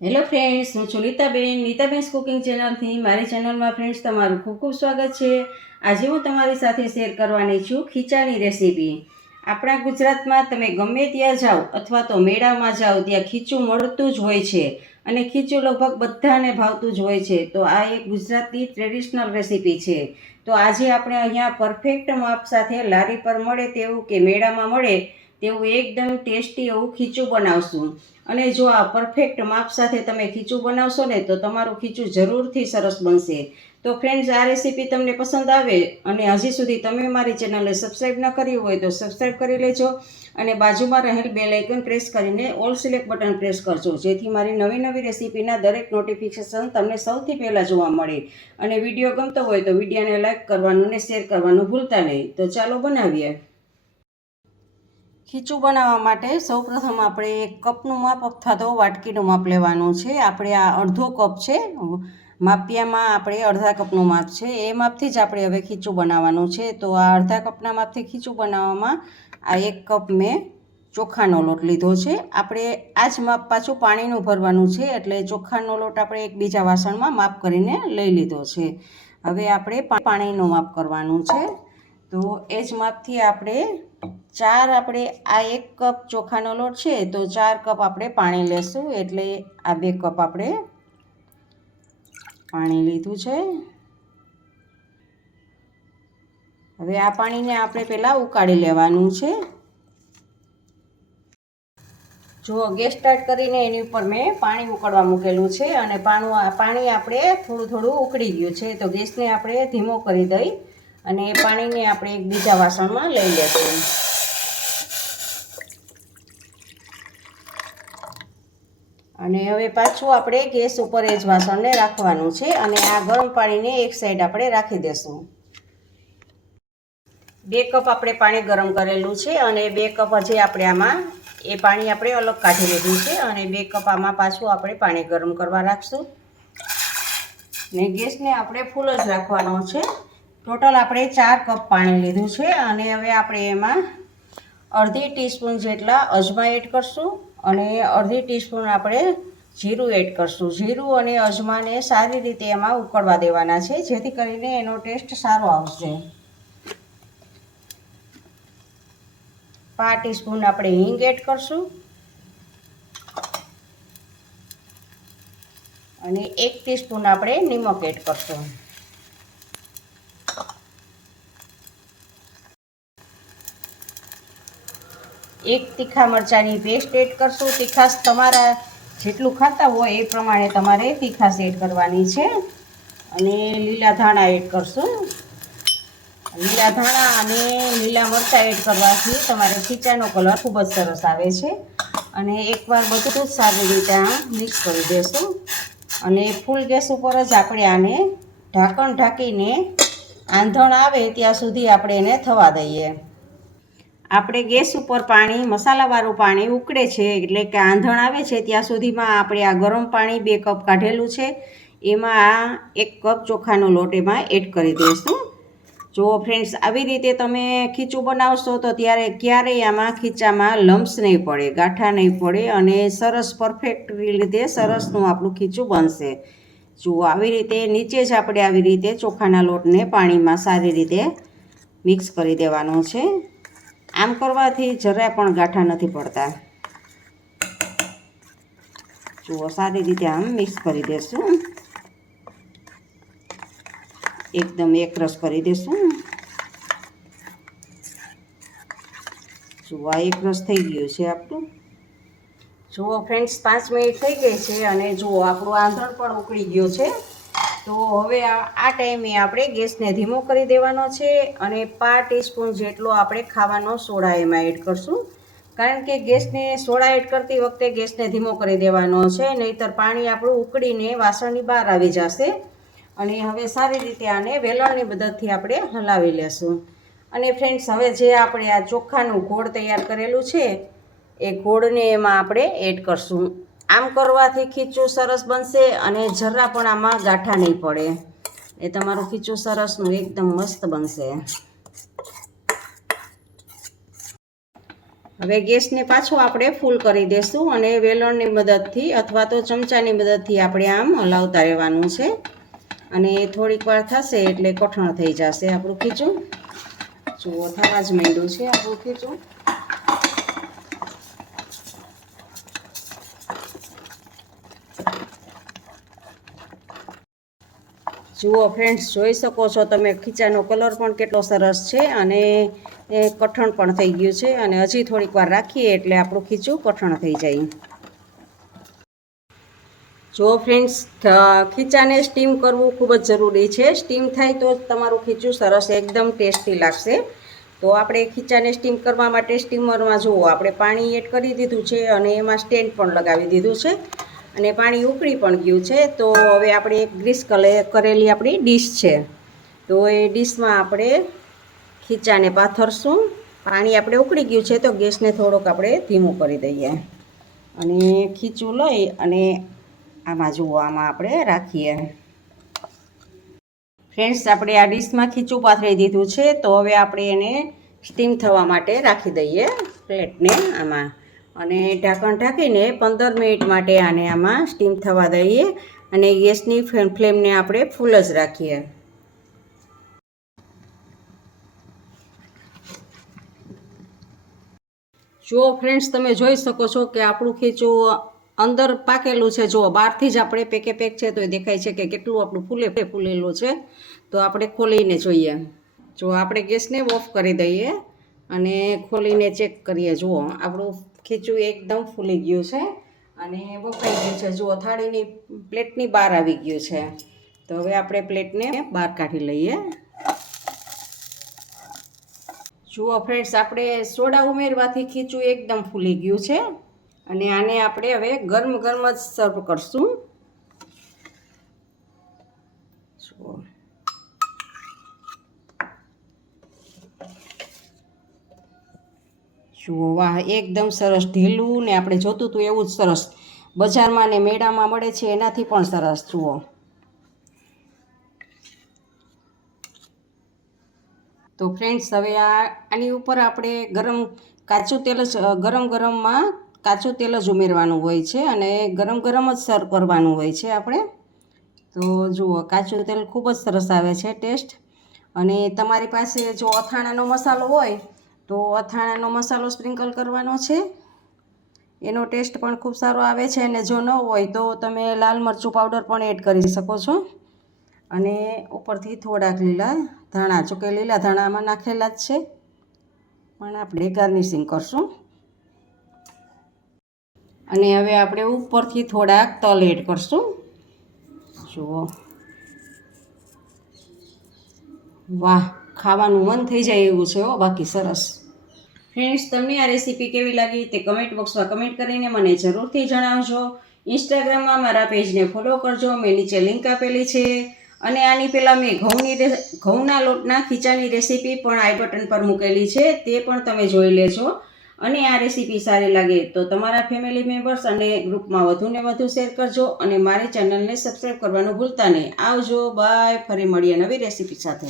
Hello friends હું છું Nitaben નીતાબેન્સ cooking ચેનલથી મારી ચેનલમાં ફ્રેન્ડ્સ તમારું ખૂબ ખૂબ સ્વાગત છે. આજે હું તમારી સાથે શેર કરવાની છું ખીચાની રેસીપી આપણા ગુજરાતમાં તમે ગમે ત્યાં જાઓ અથવા તો મેળામાં જાઓ, ત્યાં ખીચું મળતું જ હોય છે અને ખીચું લગભગ બધાને ભાવતું જ હોય છે. તો આ એક ગુજરાતી ટ્રેડિશનલ રેસીપી છે. તો આજે આપણે અહીંયા પરફેક્ટ માપ સાથે લારી પર મળે તેવું કે મેળામાં મળે તેવું એકદમ ટેસ્ટી એવું ખીચું બનાવશું. અને જો આ પરફેક્ટ માપ સાથે તમે ખીચું બનાવશો ને, તો તમારું ખીચું જરૂરથી સરસ બનશે. તો ફ્રેન્ડ્સ આ રેસીપી તમને પસંદ આવે અને હજી સુધી તમે મારી ચેનલને સબસ્ક્રાઈબ ન કરી હોય તો સબસ્ક્રાઈબ કરી લેજો અને બાજુમાં રહેલ બે લાઇકન પ્રેસ કરીને ઓલ સિલેક્ટ બટન પ્રેસ કરજો, જેથી મારી નવી નવી રેસીપીના દરેક નોટિફિકેશન તમને સૌથી પહેલાં જોવા મળે. અને વીડિયો ગમતો હોય તો વિડીયોને લાઇક કરવાનું ને શેર કરવાનું ભૂલતા નહીં. તો ચાલો બનાવીએ. ખીચું બનાવવા માટે સૌપ્રથમ આપણે એક કપનું માપ અથવા તો વાટકીનું માપ લેવાનું છે. આપણે આ અડધો કપ છે. માપિયામાં આપણે અડધા કપનું માપ છે. એ માપથી જ આપણે હવે ખીચું બનાવવાનું છે. તો આ અડધા કપના માપથી ખીચું બનાવવામાં આ એક કપ મેં ચોખાનો લોટ લીધો છે. આપણે આ જ માપ પાછું પાણીનું ભરવાનું છે. એટલે ચોખાનો લોટ આપણે એક બીજા વાસણમાં માપ કરીને લઈ લીધો છે. હવે આપણે પાણીનું માપ કરવાનું છે. તો એ જ માપથી આપણે ચાર આપણે આ એક કપ ચોખાનો લોટ છે, તો ચાર કપ આપણે પાણી લેશું, એટલે આ બે કપ આપણે પાણી લીધું છે. હવે આ પાણીને આપણે પહેલાં ઉકાળી લેવાનું છે. જો ગેસ સ્ટાર્ટ કરીને એની ઉપર મેં પાણી ઉકળવા મૂકેલું છે, અને પાણું પાણી આપણે થોડું થોડું ઉકળી ગયું છે, તો ગેસને આપણે ધીમો કરી દઈ અને એ પાણીને આપણે એક બીજા વાસણમાં લઈ લેશું. અને હવે પાછું આપણે ગેસ ઉપર એ જ વાસણને રાખવાનું છે અને આ ગરમ પાણીને એક સાઈડ આપણે રાખી દેશું. બે કપ આપણે પાણી ગરમ કરેલું છે અને બે કપ હજી આપણે આમાં એ પાણી આપણે અલગ કાઢી લીધું છે અને બે કપ આમાં પાછું આપણે પાણી ગરમ કરવા રાખશું. ને ગેસને આપણે ફૂલ જ રાખવાનો છે. ટોટલ આપણે ચાર કપ પાણી લીધું છે અને હવે આપણે એમાં અડધી ટીસ્પૂન જેટલા અજમા એડ કરશું અને અડધી ટીસ્પૂન આપણે જીરું એડ કરશું. જીરું અને અજમાને સારી રીતે એમાં ઉકળવા દેવાના છે, જેથી કરીને એનો ટેસ્ટ સારો આવશે. પાંચ ટીસ્પૂન આપણે હિંગ એડ કરશું. અને એક ટીસ્પૂન આપણે નિમક એડ કરશું. એક તીખા મરચાંની પેસ્ટ એડ કરશું. તીખાશ તમારા જેટલું ખાતા હોય એ પ્રમાણે તમારે તીખાશ એડ કરવાની છે. અને લીલા ધાણા એડ કરશું. લીલા ધાણા અને લીલા મરચાં એડ કરવાથી તમારે ખીચાનો કલર ખૂબ જ સરસ આવે છે. અને એકવાર બધું જ સારી રીતે આ મિક્સ કરી દેશું. અને ફૂલ ગેસ ઉપર જ આપણે આને ઢાંકણ ઢાંકીને આંધણ આવે ત્યાં સુધી આપણે એને થવા દઈએ. આપણે ગેસ ઉપર પાણી, મસાલાવાળું પાણી ઉકળે છે, એટલે કે આંધણ આવે છે, ત્યાં સુધીમાં આપણે આ ગરમ પાણી બે કપ કાઢેલું છે. એમાં એક કપ ચોખાનો લોટ એમાં એડ કરી દઈશું. જો ફ્રેન્ડ્સ, આવી રીતે તમે ખીચું બનાવશો તો ત્યારે ક્યારેય આમાં ખીચામાં લમ્સ નહીં પડે, ગાંઠા નહીં પડે અને સરસ પરફેક્ટ રીતે સરસનું આપણું ખીચું બનશે. જો આવી રીતે નીચે જ આપણે આવી રીતે ચોખાના લોટને પાણીમાં સારી રીતે મિક્સ કરી દેવાનો છે. આમ કરવાથી જરાય પણ ગાંઠા નથી પડતા. જુઓ સારી રીતે આમ મિક્સ કરી દેશું. એકદમ એકરસ કરી દેશું. જુઓ એકરસ થઈ ગયું છે આપણું. જુઓ, ફ્રેન્ડ્સ, પાંચ મિનિટ થઈ ગઈ છે અને જુઓ, આપણું આંધણ પણ ઉકળી ગયો છે. તો હવે આ ટાઈમે આપણે ગેસને ધીમો કરી દેવાનો છે અને પાંચ ટીસ્પૂન જેટલો આપણે ખાવાનો સોડા એમાં એડ કરશું. કારણ કે ગેસને, સોડા એડ કરતી વખતે ગેસને ધીમો કરી દેવાનો છે, નહીંતર પાણી આપણું ઉકળીને વાસણની બહાર આવી જશે. અને હવે સારી રીતે આને વેલણની મદદથી આપણે હલાવી લેશું. અને ફ્રેન્ડ્સ, હવે જે આપણે આ ચોખાનું ઘોળ તૈયાર કરેલું છે, એ ઘોળને એમાં આપણે એડ કરશું. આમ કરવાથી ખીચું સરસ બનશે અને જરા પણ આમાં ગાંઠા નહીં પડે. એ તમારું ખીચું સરસનું એકદમ મસ્ત બનશે. હવે ગેસને પાછું આપણે ફૂલ કરી દેશું અને વેલણની મદદથી અથવા તો ચમચાની મદદથી આપણે આમ હલાવતા રહેવાનું છે. અને થોડીક વાર થશે એટલે કઠણ થઈ જશે આપણું ખીચું. જુઓ, થવા જ માંડ્યું છે આપણું ખીચું. જુઓ ફ્રેન્ડ્સ જોઈ શકો છો તમે ખીચાનો કલર પણ કેટલો સરસ છે અને એ કઠણ પણ થઈ ગયું છે અને હજી થોડીક વાર રાખીએ એટલે આપણું ખીચું કઠણ થઈ જાય. જો ફ્રેન્ડ્સ ખીચાને સ્ટીમ કરવું ખૂબ જ જરૂરી છે. સ્ટીમ થાય તો તમારું ખીચું સરસ એકદમ ટેસ્ટી લાગશે. તો આપણે ખીચાને સ્ટીમ કરવા માટે સ્ટીમરમાં જુઓ, આપણે પાણી એડ કરી દીધું છે અને એમાં સ્ટેન્ડ પણ લગાવી દીધું છે. અને પાણી ઉકળી પણ ગયું છે, તો હવે આપણે એક ગ્રીસ કલે, કરેલી આપણી ડીશ છે. તો એ ડીશમાં આપણે ખીચાને પાથરશું. પાણી આપણે ઉકળી ગયું છે, તો ગેસને થોડોક આપણે ધીમું કરી દઈએ. અને ખીચું લઈ અને આમાં જુઓ, આમાં આપણે રાખીએ. ફ્રેન્ડ્સ, આપણે આ ડીશમાં ખીચું પાથરી દીધું છે, તો હવે આપણે એને સ્ટીમ થવા માટે રાખી દઈએ પ્લેટને આમાં. અને ઢાંકણ ઢાંકીને પંદર મિનિટ માટે આને આમાં સ્ટીમ થવા દઈએ અને ગેસની ફ્લેમને આપણે ફૂલ જ રાખીએ. જો ફ્રેન્ડ્સ તમે જોઈ શકો છો કે આપણું ખીચું અંદર પાકેલું છે. જો બહારથી જ આપણે પેકે પેક છે તો એ દેખાય છે કે કેટલું આપણું ફૂલે, ફૂલેલું છે. તો આપણે ખોલીને જોઈએ. જો આપણે ગેસને ઓફ કરી દઈએ અને ખોલીને ચેક કરીએ. જુઓ, આપણું ખીચું એકદમ ફૂલી ગયું છે અને બફાઈ ગયું છે. જુઓ, થાળીની પ્લેટની બહાર આવી ગયું છે. તો હવે આપણે પ્લેટને બહાર કાઢી લઈએ. જુઓ, ફ્રેન્ડ્સ, આપણે સોડા ઉમેરવાથી ખીચું એકદમ ફૂલી ગયું છે. અને આને આપણે હવે ગરમ ગરમ જ સર્વ કરશું. જુઓ. જુઓ વાહ, એકદમ સરસ. ઢીલું ને આપણે જોતું હતું એવું જ સરસ. બજારમાં ને મેળામાં મળે છે એનાથી પણ સરસ. જુઓ. તો ફ્રેન્ડ્સ હવે આ, આની ઉપર આપણે ગરમ કાચું તેલ જ ગરમ ગરમમાં કાચું તેલ જ ઉમેરવાનું હોય છે અને ગરમ ગરમ જ સર્વ કરવાનું હોય છે આપણે. તો જુઓ, કાચું તેલ ખૂબ જ સરસ આવે છે ટેસ્ટ અને તમારી પાસે જો અથાણાનો મસાલો હોય તો અથાણાનો મસાલો સ્પ્રિંકલ કરવાનો છે. એનો ટેસ્ટ પણ ખૂબ સારો આવે છે અને જો ન હોય તો તમે લાલ મરચું પાવડર પણ એડ કરી શકો છો. અને ઉપરથી થોડાક લીલા ધાણા, જો લીલા ધાણામાં નાખેલા જ છે. પણ આપણે ગાર્નિશિંગ કરશું. અને હવે આપણે ઉપરથી થોડાક તલ એડ કરશું. જુઓ. વાહ! ખાવાનું મન થઈ જાય એવું છે બાકી સરસ. ફ્રેન્ડ્સ તમને આ રેસીપી કેવી લાગી તે કમેન્ટ બોક્સમાં કમેન્ટ કરીને મને જરૂરથી જણાવજો. ઇન્સ્ટાગ્રામમાં મારા પેજને ફોલો કરજો. મેં નીચે લિંક આપેલી છે. અને આની પહેલાં મેં ઘઉંની ઘઉંના લોટના ખીચાની રેસીપી પણ આઈ બટન પર મૂકેલી છે. તે પણ તમે જોઈ લેજો. અને આ રેસીપી સારી લાગે તો તમારા ફેમિલી મેમ્બર્સ અને ગ્રુપમાં વધુને વધુ શેર કરજો. અને મારી ચેનલને સબસ્ક્રાઈબ કરવાનું ભૂલતા નહીં. આવજો. બાય ફરી મળીએ નવી રેસીપી સાથે.